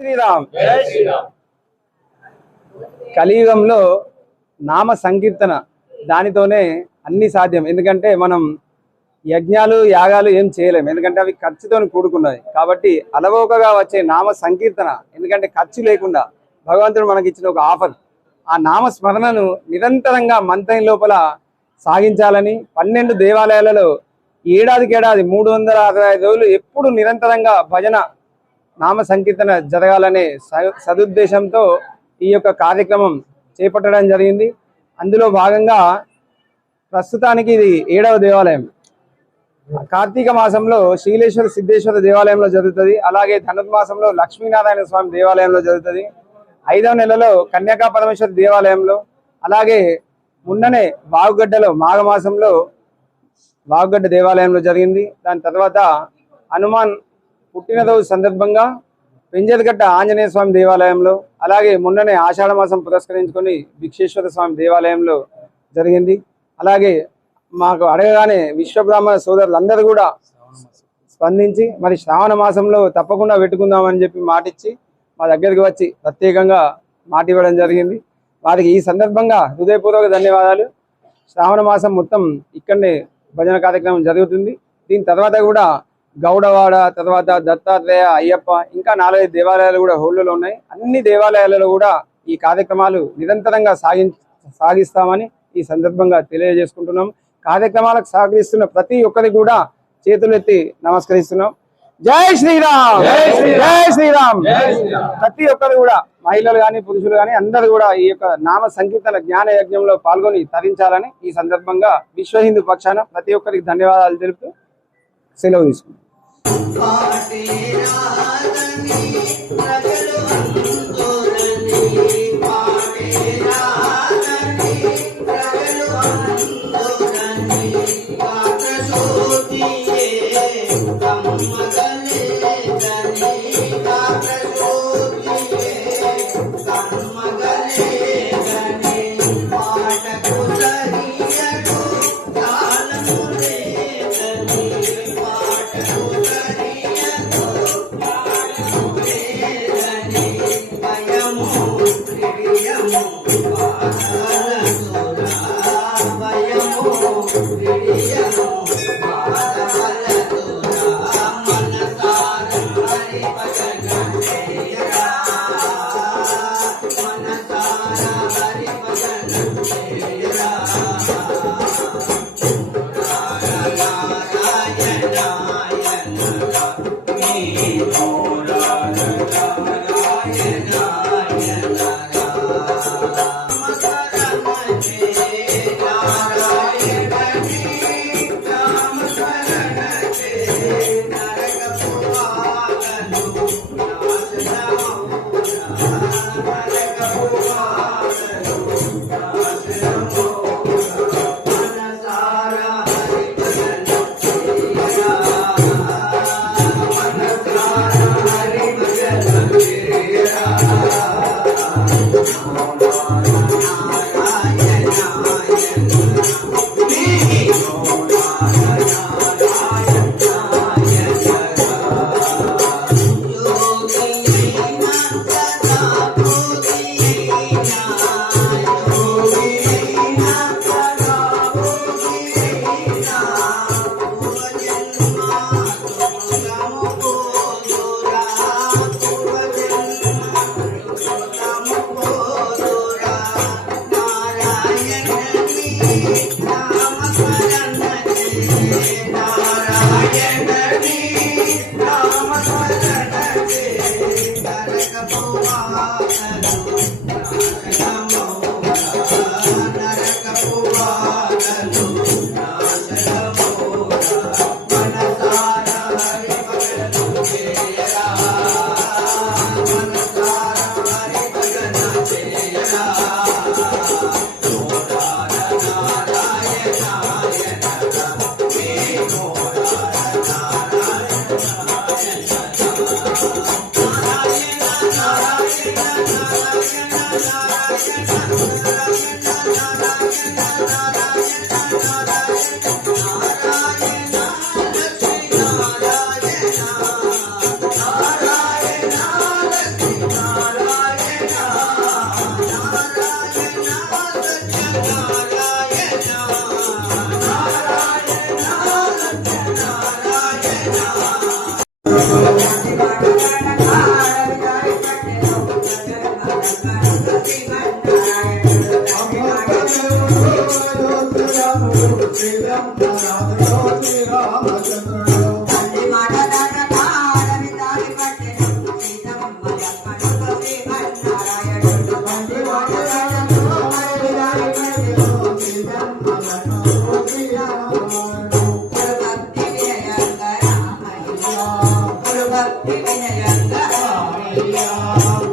శ్రీరామ్. కలియుగంలో నామ సంకీర్తన దానితోనే అన్ని సాధ్యం. ఎందుకంటే మనం యజ్ఞాలు యాగాలు ఏం చేయలేము, ఎందుకంటే అవి ఖర్చుతో కూడుకున్నది. కాబట్టి అలవోకగా వచ్చే నామ సంకీర్తన, ఎందుకంటే ఖర్చు లేకుండా భగవంతుడు మనకి ఇచ్చిన ఒక ఆఫర్. ఆ నామ స్మరణను నిరంతరంగా మంత్రం లోపల సాగించాలని 12 దేవాలయాలలో ఏడాదికేడాది 365 రోజులు ఎప్పుడు నిరంతరంగా భజన నామ సంకీర్తన జరగాలనే సదుద్దేశంతో ఈ యొక్క కార్యక్రమం చేపట్టడం జరిగింది. అందులో భాగంగా ప్రస్తుతానికి ఇది 7వ దేవాలయం. కార్తీక మాసంలో శీలేశ్వర సిద్ధేశ్వర దేవాలయంలో జరుగుతుంది. అలాగే ధనుర్మాసంలో లక్ష్మీనారాయణ స్వామి దేవాలయంలో జరుగుతుంది. 5వ నెలలో కన్యాకా పరమేశ్వర దేవాలయంలో, అలాగే మొన్ననే వాగుగడ్డలో మాఘమాసంలో వాగుగడ్డ దేవాలయంలో జరిగింది. దాని తర్వాత హనుమాన్ పుట్టినరోజు సందర్భంగా పెంజర్గట్ట ఆంజనేయ స్వామి దేవాలయంలో, అలాగే మొన్ననే ఆషాఢ మాసం పురస్కరించుకొని భిక్షేశ్వర స్వామి దేవాలయంలో జరిగింది. అలాగే మాకు అడగగానే విశ్వబ్రాహ్మణ సోదరులందరూ కూడా స్పందించి మరి శ్రావణ మాసంలో తప్పకుండా పెట్టుకుందామని చెప్పి మాటిచ్చి మా దగ్గరికి వచ్చి ప్రత్యేకంగా మాట ఇవ్వడం జరిగింది. వారికి ఈ సందర్భంగా హృదయపూర్వక ధన్యవాదాలు. శ్రావణ మాసం మొత్తం ఇక్కడనే భజన కార్యక్రమం జరుగుతుంది. దీని తర్వాత కూడా గౌడవాడ, తర్వాత దత్తాత్రేయ, అయ్యప్ప, ఇంకా 4-5 దేవాలయాలు కూడా హోళ్ళలో ఉన్నాయి. అన్ని దేవాలయాలలో కూడా ఈ కార్యక్రమాలు నిరంతరంగా సాగిస్తామని ఈ సందర్భంగా తెలియజేసుకుంటున్నాం. కార్యక్రమాలకు సహకరిస్తున్న ప్రతి ఒక్కరికి కూడా చేతులెత్తి నమస్కరిస్తున్నాం. జై శ్రీరామ్, జై శ్రీరామ్. ప్రతి ఒక్కరు కూడా మహిళలు కానీ పురుషులు కానీ అందరూ కూడా ఈ యొక్క నామ సంకీర్తన జ్ఞాన యజ్ఞంలో పాల్గొని తరించాలని ఈ సందర్భంగా విశ్వ హిందూ పక్షాన ప్రతి ఒక్కరికి ధన్యవాదాలు తెలుపుతూ సెలవు తీసుకుంటాం.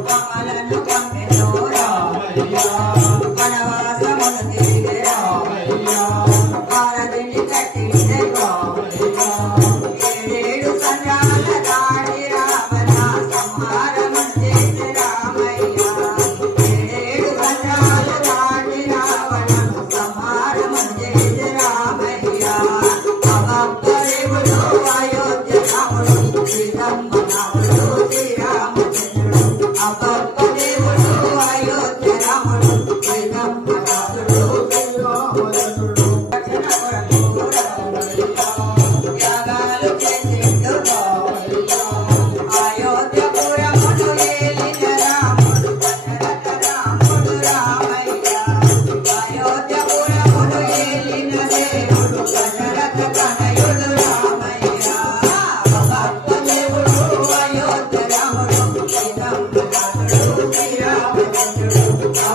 కమలను పంపెను రామయ్య వనవాసమును తిరిగే రామయ్య భారతిని కట్టిందే రామయ్య ఏడేడు సంజాల దాడి రావణ సంహారము చేసే రామయ్య ఏడేడు సంజాల దాడి రావణ సంహారము చేసే రామయ్య అభక్తదేవుడు అయోధ్య రాముడు శ్రీరామనాథుడు శ్రీరామచంద్రుడు అభక్తదేవుడు అయోధ్య రాముడు శ్రీరామనాథుడు శ్రీరామచంద్రుడు రక్షణ కొరకు యాగాలు చేసిండు రామయ్య అయోధ్యపురమును ఏలిన రాముడు దశరథ రాముడు రామయ్య అయోధ్యపురమును ఏలిన దేవుడు దశరథ తనయుడు రామయ్య భక్తదేవుడు అయోధ్య రాముడు శ్రీరామనాథుడు శ్రీరామచంద్రుడు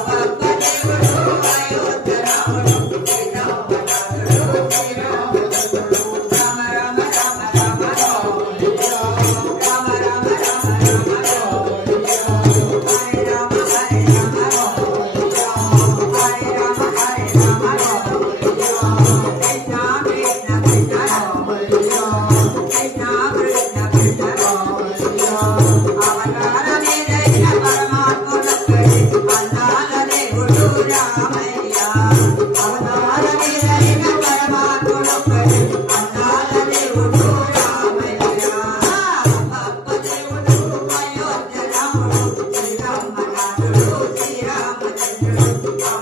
భక్తదేవుడు అయోధ్య రాముడు శ్రీరామనాథుడు శ్రీరామచంద్రుడు రామ రామ రామ రామ రామ రామ రామ రామ హరే రామ హరే రామ హరే రామ హరే రామ కృష్ణ కృష్ణ కృష్ణ కృష్ణ కృష్ణ కృష్ణ అవతారమేదైన పరమాత్ముడొక్కడే అన్నాల దేవుడు రామయ్య అవతారమేదైన పరమాత్ముడొక్కడే అన్నాల దేవుడు రామయ్య భక్తదేవుడు అయోధ్య రాముడు శ్రీరామనాథుడు శ్రీరామచంద్రుడు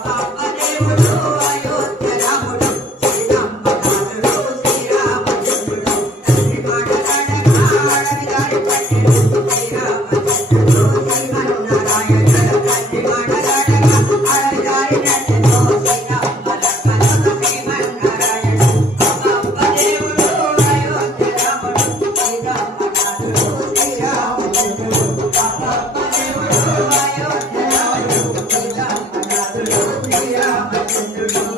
భక్తదేవుడు అయోధ్య రాముడు శ్రీరామనాథుడు శ్రీరామచంద్రుడు తండ్రి మాటలాడగా అడవి దారి పట్టెను శ్రీరామచంద్రుడు శ్రీమన్నారాయణుడు తండ్రి మాటలాడగా అడవి దారి నట్టెను శ్రీరామలక్ష్మణుడు శ్రీమన్నారాయణుడు భక్తదేవుడు అయోధ్య రాముడు శ్రీరామనాథుడు శ్రీరామచంద్రుడు భక్తదేవుడు అయోధ్య రాముడు శ్రీరామనాథుడు శ్రీరామచంద్రుడు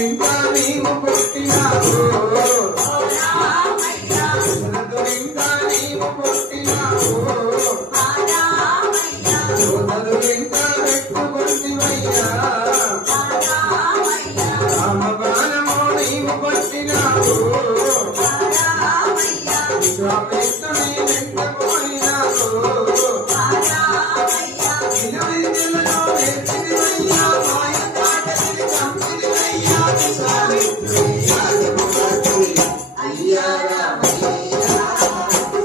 ఇంకా నీవు పుట్టినావు ఇంకా నీవు పుట్టినావు ఇంకా పెట్టుకుంటివయ్యా రామ బాణము నీవు పట్టినావు విశ్వామిత్రుని వెంటపోయినావు విలువిద్యలలో నేర్చిదివయ్యా మాయ కాటని చంపిదివయ్యా విశ్వామిత్రుయ్యా అయ్యా రామయ్యా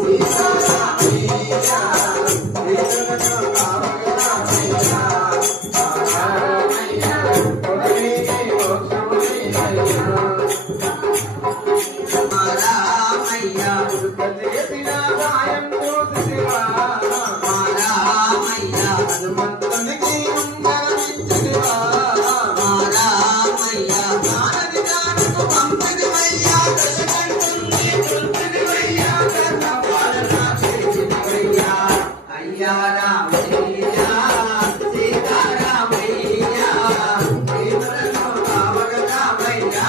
సీతారామయ్యా శ్రీకృష్ణ రామయ్యా రామయ్యా కొడలికి మోక్షమునియ్యా రామయ్యా చేసిన గాయం చూసివా రామయ్యా హనుమంతునికి ఉంగరమిచ్చివా రామయ్యా నారది నారకు పంపిదివయ్యా దశకంఠుని తుల్పిదివయ్యా కర్ణపాలన చేసిదివయ్యా అయ్యా రామయ్యా సీతారామయ్యా ఇతరులను కావగదామయ్యా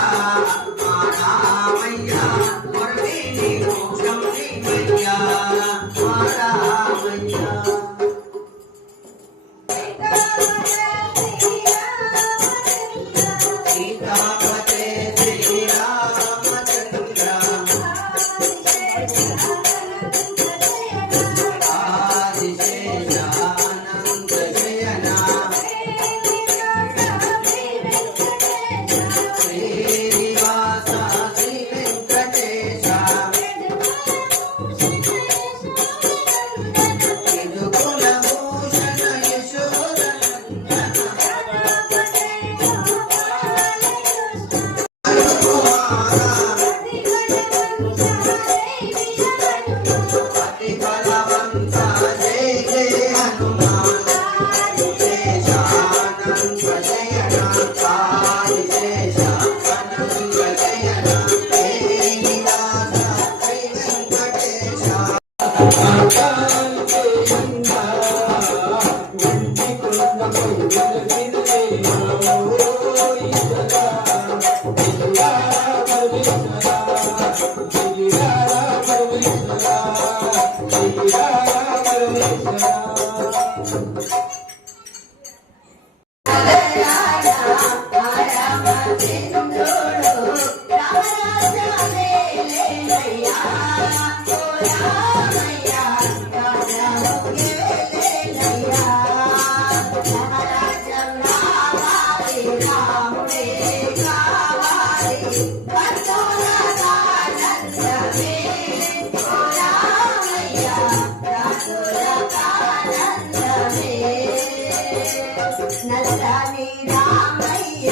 రామయ్యా మరువేని మోక్షం నీవయ్యా రామయ్యా సీతాపతే శ్రీరామచంద్ర ఆదిశేషానంద శయన శ్రీనివాస శ్రీ వెంకటేశ యదుకులభూషణ అతి బలవంత జయ జయ హనుమాన్ శేషానంద శయన ఆదిశేషానంద శయన శ్రీనివాస శ్రీ వెంకటేశ నల్లని రామయ్య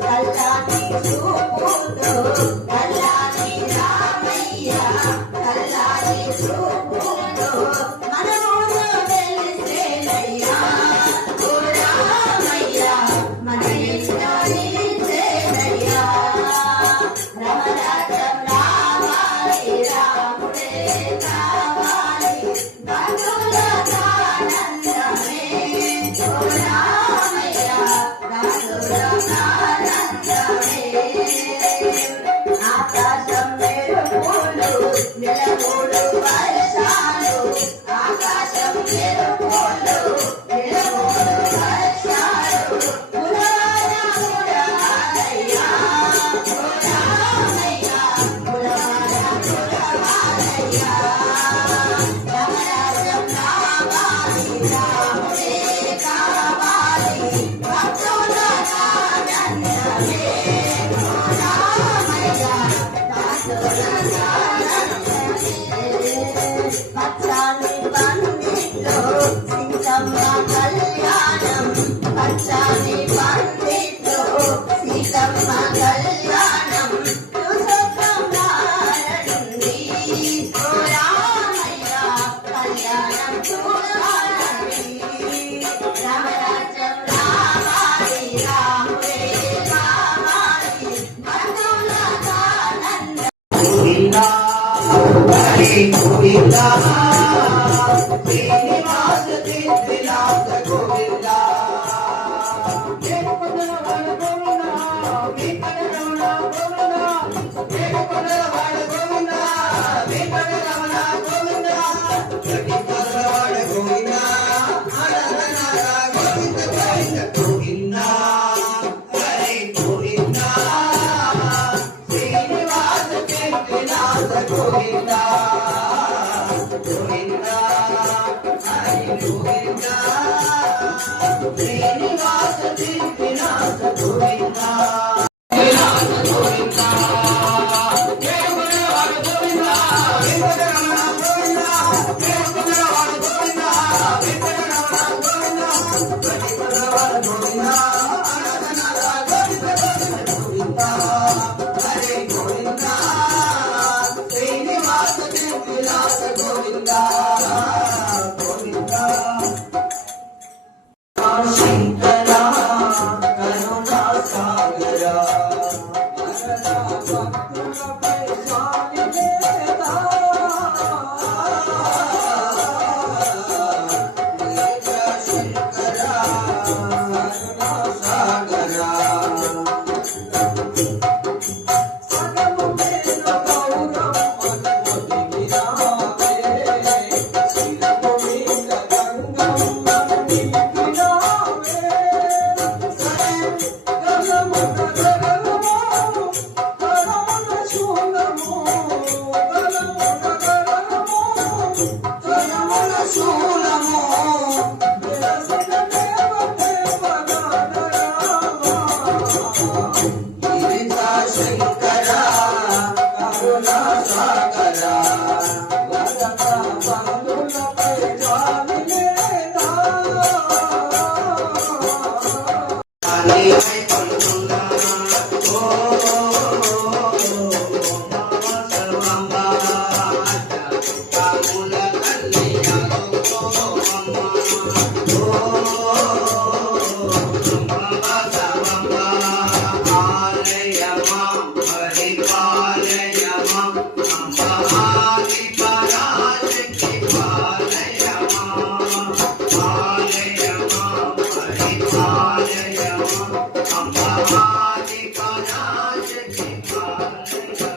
కల్లాని చూపుతో నల్లని రామయ్య కల్లాని చూపుతో మనమును తెలిసేనయ్యా ఓ రామయ్య మన ఇంట్లో నిలిచేనయ్యా రామరాజం రావాలి రాముడే కావాలి భక్తుల ఆనందమే ఓ రామయ్య భక్తుల ఆనందమే ఆకాశం మెరుపులు నిలబోడు వర్షాలు ఆకాశం మెరుపులు నిలబోడు వర్షాలు పురవారయ్యా ఓ రామయ్య పురవారయ్యా రామరాజం రావాలి రాముడే కావాలి భక్తుల ఆనందమే ఓ రామయ్య భక్తుల ఆనందమే పచ్చాని పందిట్లో సీతమ్మ కళ్యాణం పచ్చాని పందిట్లో సీతమ్మ కళ్యాణం చూసొద్దామని ఓ రామయ్య కళ్యాణం చూడాలని రామరాజ్యం రావాలి రాముడే కావాలి భక్తుల ఆనందం హరి గోవిందా శ్రీనివాస సిద్ధినాథ గోవిందా ఏడుకొండలవాడ గోవిందా వెంకటరమణ గోవిందా ఏడుకొండలవాడ గోవిందా వెంకటరమణ గోవిందా ఏడుకొండలవాడ గోవిందా అనంతనాథ గోవింద గోవింద గోవిందా హరి గోవిందా శ్రీనివాస సిద్ధినాథ గోవిందా గోవిందా హరి గోవిందా శ్రీనివాస సిద్ధినాథ గోవిందా శ్రీనివాస గోవిందా ఏడుకొండలవాడ గోవిందా వెంకటరమణ గోవిందా ఏడుకొండలవాడ గోవిందా వెంకటరమణ గోవిందా ఏడుకొండలవాడ గోవిందా అనంతనాథ గోవింద గోవింద గోవిందా హరి గోవిందా శ్రీనివాస సిద్ధినాథ గోవిందా గోవిందా శంకరా కరుణా సాగరా భక్తులపై జాలి చేదా శంకరా కరుణా సాగరా సగము మేన గౌరమ్మను ఒదిగినావే శిరము మీద గంగమ్మను నిలిపినావే గగనమున గగనము గగనమున శూలము గగనమున గగనము గగనమున శూలము విరసన దేవ దేవగానరామా గిరిజా శంకరా కరుణా సాగరా లలిత బంధులపై జాలి లేదా నీవై పలుకున్నా ఓ సర్వంబా కాముల కన్యలో ఓ సర్వంబా ఆలయమా పరిపాలయమా అంబహాని పరాశక్తి పాలయమా ఆలయమా పరిపాలయమా అంబహాని పరాశక్తి పాలయమా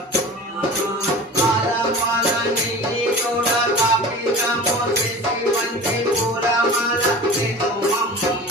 నీలోడ కాపితమో శిశి వంటి పురమల నిలుమమ్మ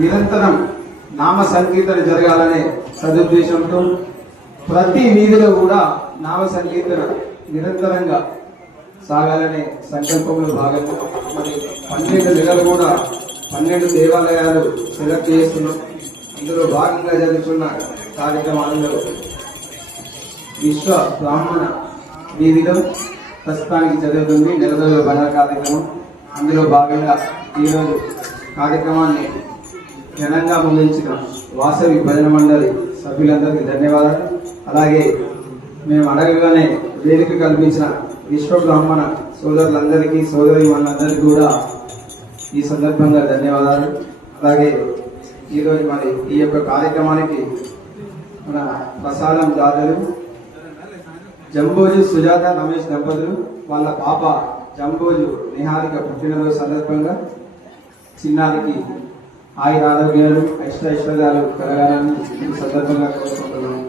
నిరంతరం నామ సంకీర్తన జరగాలనే సదుద్దేశంతో ప్రతి వీధిలో కూడా నామ సంకీర్తన నిరంతరంగా సాగాలనే సంకల్పంలో భాగంగా మరి 12 నెలలు కూడా 12 దేవాలయాలు సెలెక్ట్ చేస్తున్నాం. ఇందులో భాగంగా జరుగుతున్న కార్యక్రమాలలో విశ్వ బ్రాహ్మణ వీధిలో ప్రస్తుతానికి జరుగుతుంది నెల రోజుల భజన కార్యక్రమం. అందులో భాగంగా ఈరోజు కార్యక్రమాన్ని ఘనంగా ముగించిన వాసవి భజన మండలి సభ్యులందరికీ ధన్యవాదాలు. అలాగే మేము అడగగానే వేదిక కల్పించిన విశ్వ బ్రాహ్మణ సోదరులందరికీ సోదరి మనందరికీ కూడా ఈ సందర్భంగా ధన్యవాదాలు. అలాగే ఈరోజు మరి ఈ యొక్క కార్యక్రమానికి మన ప్రసాదం దాతలు జంబోజు సుజాత రమేష్ దంపతులు వాళ్ళ పాప జంబోజు నిహారిక పుట్టినరోజు సందర్భంగా చిన్నారికి ఆయుర ఆరోగ్యాలు ఐశ్వర్యాలు కలగాలని ఈ సందర్భంగా కోరుకుంటున్నాను.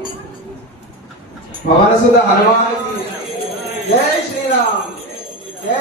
పవన సుధ హనుమాన్ జై శ్రీరామ్ జై